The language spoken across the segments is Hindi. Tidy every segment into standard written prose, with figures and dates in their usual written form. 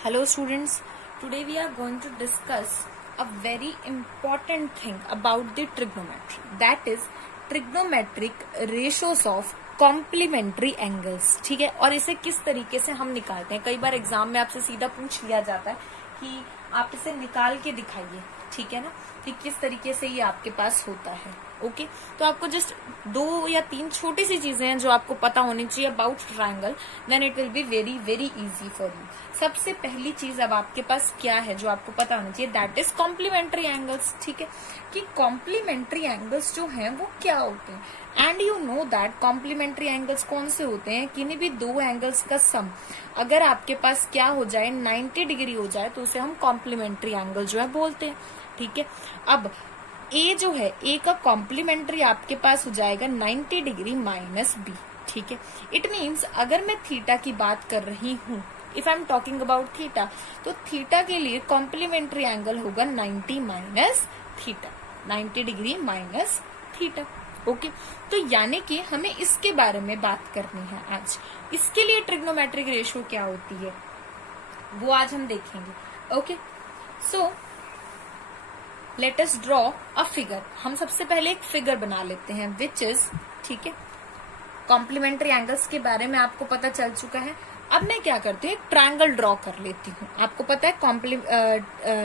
Hello students, today we are going to discuss a very important thing about the trigonometry, that is trigonometric ratios of complementary angles. ठीक है, और इसे किस तरीके से हम निकालते हैं। कई बार एग्जाम में आपसे सीधा पूछ लिया जाता है कि आप इसे निकाल के दिखाइए, ठीक है ना, कि किस तरीके से ये आपके पास होता है। ओके, तो आपको जस्ट 2 या 3 छोटी सी चीजें हैं जो आपको पता होनी चाहिए about triangle, then it will be very very easy for you. सबसे पहली चीज अब आपके पास क्या है जो आपको पता होना चाहिए, दैट इज कॉम्प्लीमेंट्री एंगल्स। ठीक है, कि कॉम्प्लीमेंट्री एंगल्स जो हैं वो क्या होते हैं, and you know that complementary angles कौन से होते हैं। किन्हीं भी 2 एंगल्स का सम अगर आपके पास क्या हो जाए, 90 डिग्री हो जाए, तो उसे हम कॉम्प्लीमेंट्री एंगल जो है बोलते हैं। ठीक है, अब ए जो है, ए का कॉम्प्लीमेंट्री आपके पास हो जाएगा 90 डिग्री माइनस बी। ठीक है, इट मीन्स अगर मैं थीटा की बात कर रही हूँ, if I am talking about theta, तो थीटा के लिए कॉम्प्लीमेंट्री एंगल होगा 90 minus theta, 90 degree minus theta. Okay, तो यानी कि हमें इसके बारे में बात करनी है आज। इसके लिए ट्रिग्नोमेट्रिक रेशियो क्या होती है वो आज हम देखेंगे। Okay, so let us draw a figure. हम सबसे पहले एक फिगर बना लेते हैं विच इज, ठीक है, कॉम्प्लीमेंट्री एंगल्स के बारे में आपको पता चल चुका है। अब मैं क्या करती हूँ, एक ट्रायंगल ड्रॉ कर लेती हूँ। आपको पता है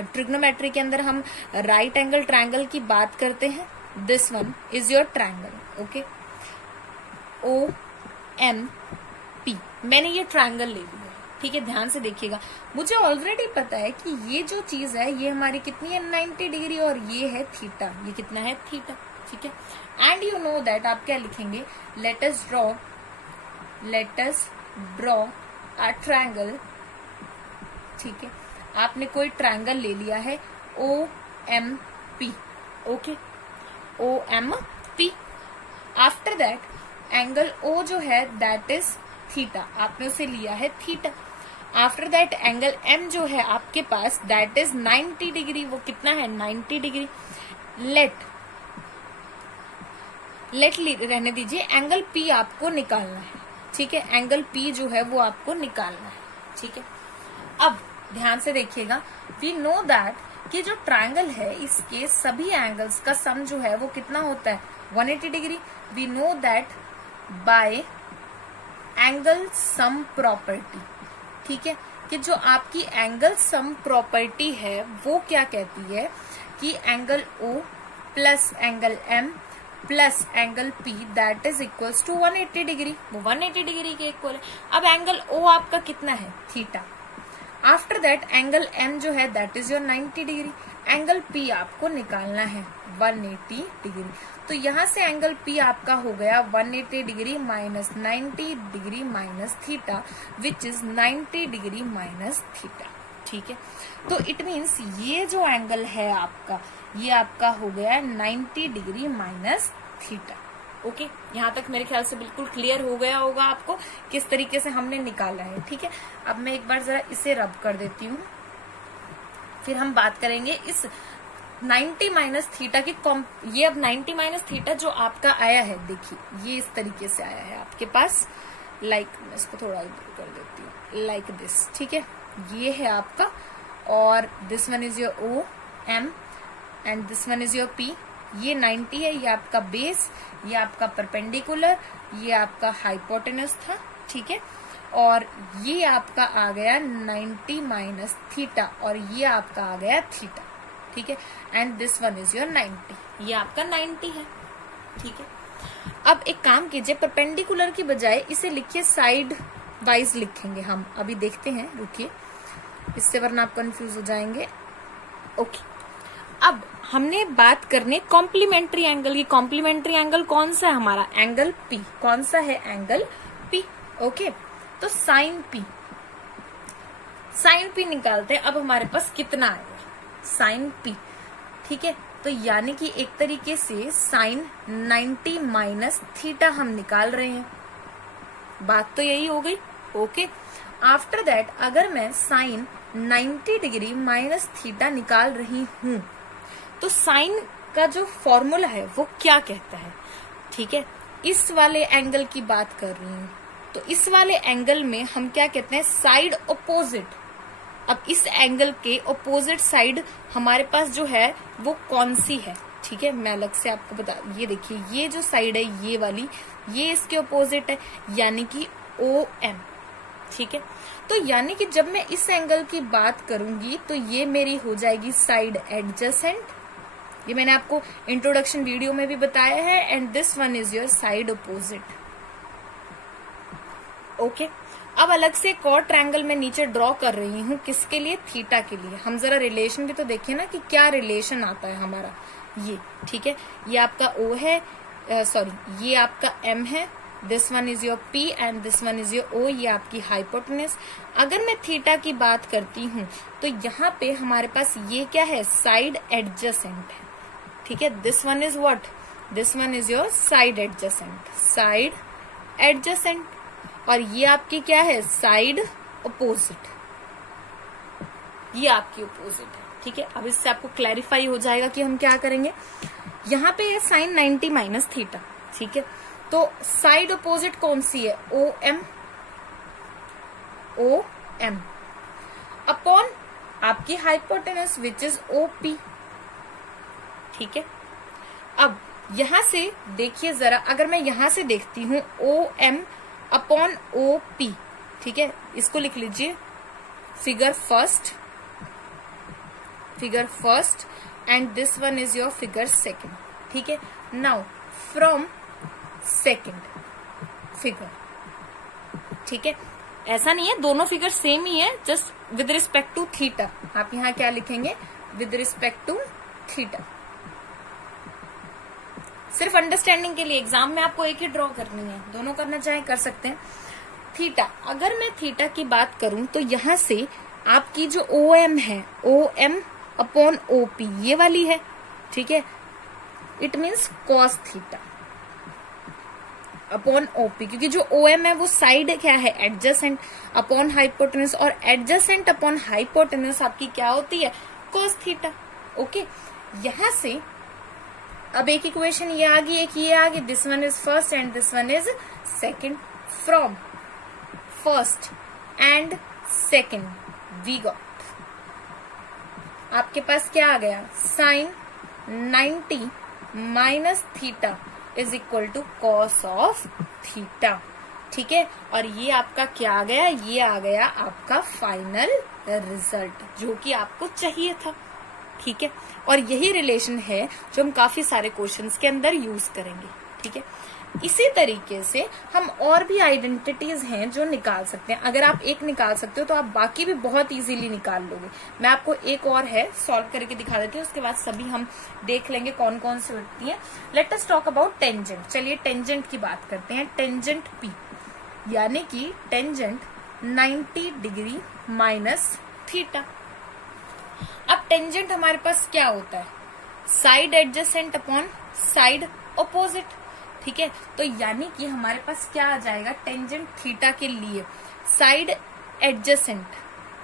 ट्रिग्नोमेट्री के अंदर हम राइट एंगल ट्रायंगल की बात करते हैं। This one is your triangle. Okay, OMP, मैंने ये ट्रायंगल ले लिया। ठीक है, ध्यान से देखिएगा, मुझे ऑलरेडी पता है कि ये जो चीज है ये हमारी कितनी है, 90 डिग्री, और ये है थीटा। ये कितना है, थीटा। ठीक है, एंड यू नो दैट आप क्या लिखेंगे, let us draw a triangle. ठीक है, आपने कोई ट्रायंगल ले लिया है OMP। Okay, OMP। After that angle O जो है दैट इज थीटा, आपने उसे लिया है theta. After that angle M जो है आपके पास दैट इज 90 डिग्री। वो कितना है, 90 डिग्री। लेट रहने दीजिए, एंगल P आपको निकालना है। ठीक है, एंगल P जो है वो आपको निकालना है। ठीक है, अब ध्यान से देखिएगा, वी नो दैट कि जो ट्रायंगल है इसके सभी एंगल्स का सम जो है वो कितना होता है, 180 degree. We know that by angle sum property. ठीक है, कि जो आपकी एंगल सम प्रॉपर्टी है वो क्या कहती है कि angle O plus angle M plus angle P that is equals to 180 degree. वो 180 डिग्री के इक्वल है। अब एंगल O आपका कितना है, theta. After that angle M जो है that is your 90 degree. Angle P आपको निकालना है 180 डिग्री। तो यहां से एंगल P आपका हो गया 180 degree minus 90 degree minus theta, which is 90 degree minus theta. ठीक है, तो इट मीन्स ये जो एंगल है आपका, ये आपका हो गया 90 डिग्री माइनस थीटा। ओके, यहाँ तक मेरे ख्याल से बिल्कुल क्लियर हो गया होगा आपको किस तरीके से हमने निकाला है। ठीक है, अब मैं एक बार जरा इसे रब कर देती हूँ, फिर हम बात करेंगे इस 90 माइनस थीटा की। ये अब 90 माइनस थीटा जो आपका आया है, देखिए ये इस तरीके से आया है आपके पास, लाइक मैं इसको थोड़ा इधर कर देती हूँ, लाइक दिस। ठीक है, ये है आपका, और this one is your OM and this one is your P। ये 90 है, ये आपका बेस, ये आपका परपेंडिकुलर, ये आपका हाइपोटेनस था। ठीक है, और ये आपका आ गया 90 माइनस थीटा, और ये आपका आ गया थीटा। ठीक है, and this one is your 90, ये आपका 90 है। ठीक है, अब एक काम कीजिए, परपेंडिकुलर की बजाय इसे लिखिए साइड वाइज लिखेंगे हम। अभी देखते हैं, रुकिए, इससे वरना आप कंफ्यूज हो जाएंगे। ओके, अब हमने बात करनी कॉम्प्लीमेंट्री एंगल की। कॉम्प्लीमेंट्री एंगल कौन सा है हमारा, एंगल P। कौन सा है, एंगल P। ओके, तो साइन P निकालते हैं। अब हमारे पास कितना आएगा, साइन P। ठीक है, तो यानी कि एक तरीके से साइन 90 माइनस थीटा हम निकाल रहे हैं। बात तो यही हो गई। ओके, आफ्टर दैट अगर मैं साइन 90 डिग्री माइनस थीटा निकाल रही हूं, तो साइन का जो फॉर्मूला है वो क्या कहता है। ठीक है, इस वाले एंगल की बात कर रही हूं, तो इस वाले एंगल में हम क्या कहते हैं, साइड अपोजिट। अब इस एंगल के ऑपोजिट साइड हमारे पास जो है वो कौन सी है, ठीक है, मैं अलग से आपको बता, ये देखिए ये जो साइड है ये वाली, ये इसके ऑपोजिट है, यानी कि OM, ठीक है। तो यानी कि जब मैं इस एंगल की बात करूंगी तो ये मेरी हो जाएगी साइड एडजेसेंट, ये मैंने आपको इंट्रोडक्शन वीडियो में भी बताया है, and this one is your side opposite. Okay, अब अलग से एक और ट्रायंगल मैं नीचे ड्रॉ कर रही हूं, किसके लिए, थीटा के लिए। हम जरा रिलेशन भी तो देखिए ना कि क्या रिलेशन आता है हमारा, ये ठीक है, ये आपका O है, सॉरी ये आपका M है, this one is your P and this one is your O, ये आपकी हाइपोटेनस। अगर मैं थीटा की बात करती हूं तो यहाँ पे हमारे पास ये क्या है, साइड एडजेसेंट है, ठीक है। This one is what, this one is your side adjacent, side adjacent, और ये आपकी क्या है, साइड अपोजिट, ये आपकी अपोजिट है, ठीक है। अब इससे आपको क्लैरिफाई हो जाएगा कि हम क्या करेंगे। यहाँ पे है साइन 90 माइनस थीटा, ठीक है, तो साइड अपोजिट कौन सी है, OM, OM अपॉन आपकी हाइपोटेनस विच इज OP, ठीक है। अब यहां से देखिए जरा, अगर मैं यहां से देखती हूं OM अपॉन OP, ठीक है, इसको लिख लीजिए figure first and this one is your figure second, ठीक है। नाउ फ्रॉम सेकंड फिगर, ठीक है, ऐसा नहीं है दोनों फिगर सेम ही है, just with respect to theta, आप यहाँ क्या लिखेंगे, विद रिस्पेक्ट टू थीटा, सिर्फ अंडरस्टैंडिंग के लिए, एग्जाम में आपको एक ही ड्रॉ करनी है, दोनों करना चाहे कर सकते हैं। थीटा, अगर मैं थीटा की बात करूं तो यहां से आपकी जो OM है, OM अपॉन OP ये वाली है, ठीक है, it means cos theta upon OP, क्योंकि जो OM है वो साइड क्या है, एडजेसेंट अपॉन हाइपोटेनस, और एडजेसेंट अपॉन हाइपोटेनस आपकी क्या होती है, कॉस थीटा। ओके, यहां से अब एक इक्वेशन ये आ गई, एक ये आ गई, this one is first and this one is second. From first and second we got, आपके पास क्या आ गया, sine 90 minus theta is equal to cos of theta, ठीक है। और ये आपका क्या आ गया, ये आ गया आपका फाइनल रिजल्ट जो कि आपको चाहिए था, ठीक है। और यही रिलेशन है जो हम काफी सारे क्वेश्चंस के अंदर यूज करेंगे, ठीक है। इसी तरीके से हम और भी आइडेंटिटीज हैं जो निकाल सकते हैं। अगर आप एक निकाल सकते हो तो आप बाकी भी बहुत इजीली निकाल लोगे। मैं आपको एक और है सॉल्व करके दिखा देती हूँ, उसके बाद सभी हम देख लेंगे कौन कौन सी होती है। Let us talk about tangent. चलिए टेंजेंट की बात करते हैं। टेंजेंट P यानी कि टेंजेंट 90 डिग्री माइनस थीटा। अब टेंजेंट हमारे पास क्या होता है, side adjacent upon side opposite, ठीक है। तो यानी कि हमारे पास क्या आ जाएगा, टेंजेंट थीटा के लिए साइड एडजेसेंट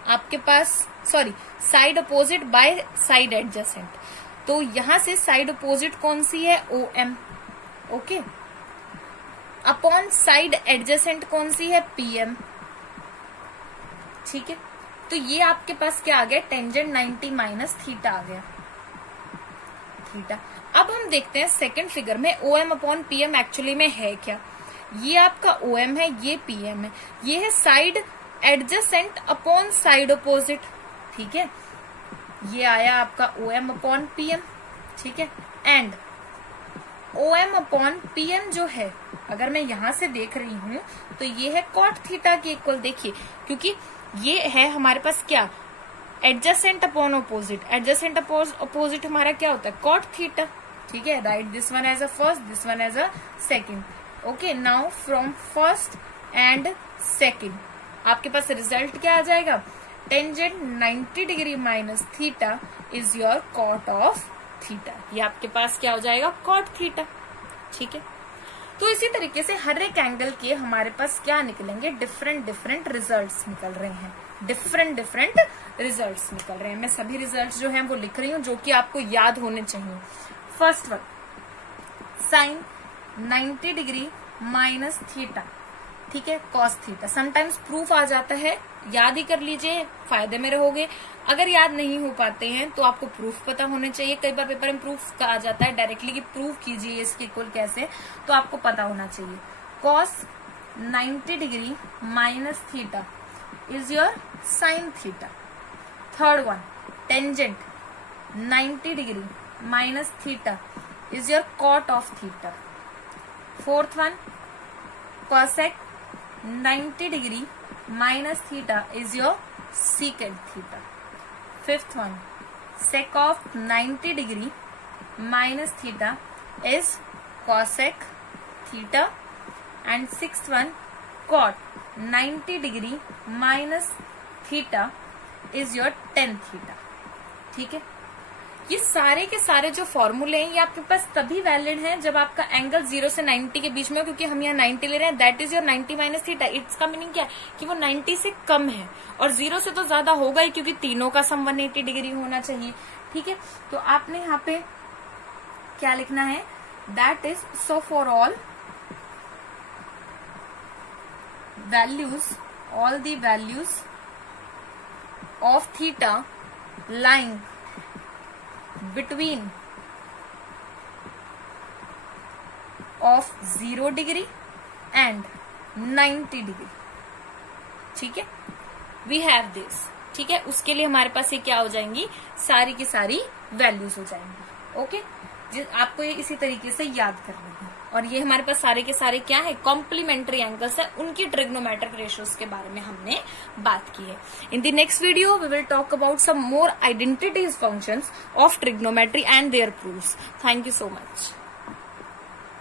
आपके पास, sorry side opposite by side adjacent. तो यहां से साइड अपोजिट कौन सी है, OM, okay, upon side adjacent कौन सी है, PM, ठीक है। तो ये आपके पास क्या आ गया, टेंजेंट 90 माइनस थीटा आ गया, थीटा। अब हम देखते हैं सेकंड फिगर में OM अपॉन PM एक्चुअली में है क्या। ये आपका OM है, ये PM है, ये है side adjacent upon side opposite, ठीक है। ये आया आपका OM अपॉन PM, ठीक है। एंड OM अपॉन PM जो है, अगर मैं यहां से देख रही हूं तो ये है कॉट थीटा के इक्वल। देखिए क्योंकि ये है हमारे पास क्या, adjacent upon opposite. Adjacent opposite हमारा क्या होता है, कॉट थीटा, ठीक है। Write this one as a first, this one as a second. Okay, now from first and second आपके पास रिजल्ट क्या आ जाएगा, tangent 90 degree minus theta is your cot of theta. ये आपके पास क्या हो जाएगा, कॉट थीटा, ठीक है। तो इसी तरीके से हर एक एंगल के हमारे पास क्या निकलेंगे, डिफरेंट डिफरेंट रिजल्ट्स निकल रहे हैं, डिफरेंट डिफरेंट रिजल्ट्स निकल रहे हैं। मैं सभी रिजल्ट्स जो हैं वो लिख रही हूँ जो कि आपको याद होने चाहिए। First one, sine 90 degree minus theta ठीक है, cos थीटा। समटाइम्स प्रूफ आ जाता है, याद ही कर लीजिए, फायदे में रहोगे। अगर याद नहीं हो पाते हैं तो आपको प्रूफ पता होने चाहिए। कई बार पेपर में प्रूफ का आ जाता है डायरेक्टली कि प्रूफ कीजिए इसके इक्वल कैसे, तो आपको पता होना चाहिए। cos 90 degree minus theta is your sine theta. Third one, tangent 90 degree minus theta is your cot of theta. Fourth one, cosec 90 degree minus theta is your secant theta. Fifth one, sec of 90 degree minus theta is cosec theta. And sixth one, cot 90 degree minus theta is your tan theta. ठीक है, ये सारे के सारे जो फॉर्मूले हैं ये आपके पास तभी वैलिड हैं जब आपका एंगल 0 से 90 के बीच में हो, क्योंकि हम यहाँ 90 ले रहे हैं, that is your 90 minus theta. इसका मीनिंग क्या है कि वो 90 से कम है, और 0 से तो ज्यादा होगा ही, क्योंकि तीनों का सम 180 डिग्री होना चाहिए। ठीक है, तो आपने यहाँ पे क्या लिखना है, that is so for all values, all the values of theta lying between of 0 degree and 90 degree. ठीक है, वी हैव दिस। ठीक है, उसके लिए हमारे पास ये क्या हो जाएंगी, सारी की सारी वैल्यूज हो जाएंगी। ओके, आपको ये इसी तरीके से याद कर लेंगे। और ये हमारे पास सारे के सारे क्या है, कॉम्प्लीमेंट्री एंगल्स है, उनकी ट्रिग्नोमेट्रिक रेशियोज के बारे में हमने बात की है। In the next video we will talk about some more identities functions of trigonometry and their proofs. Thank you so much.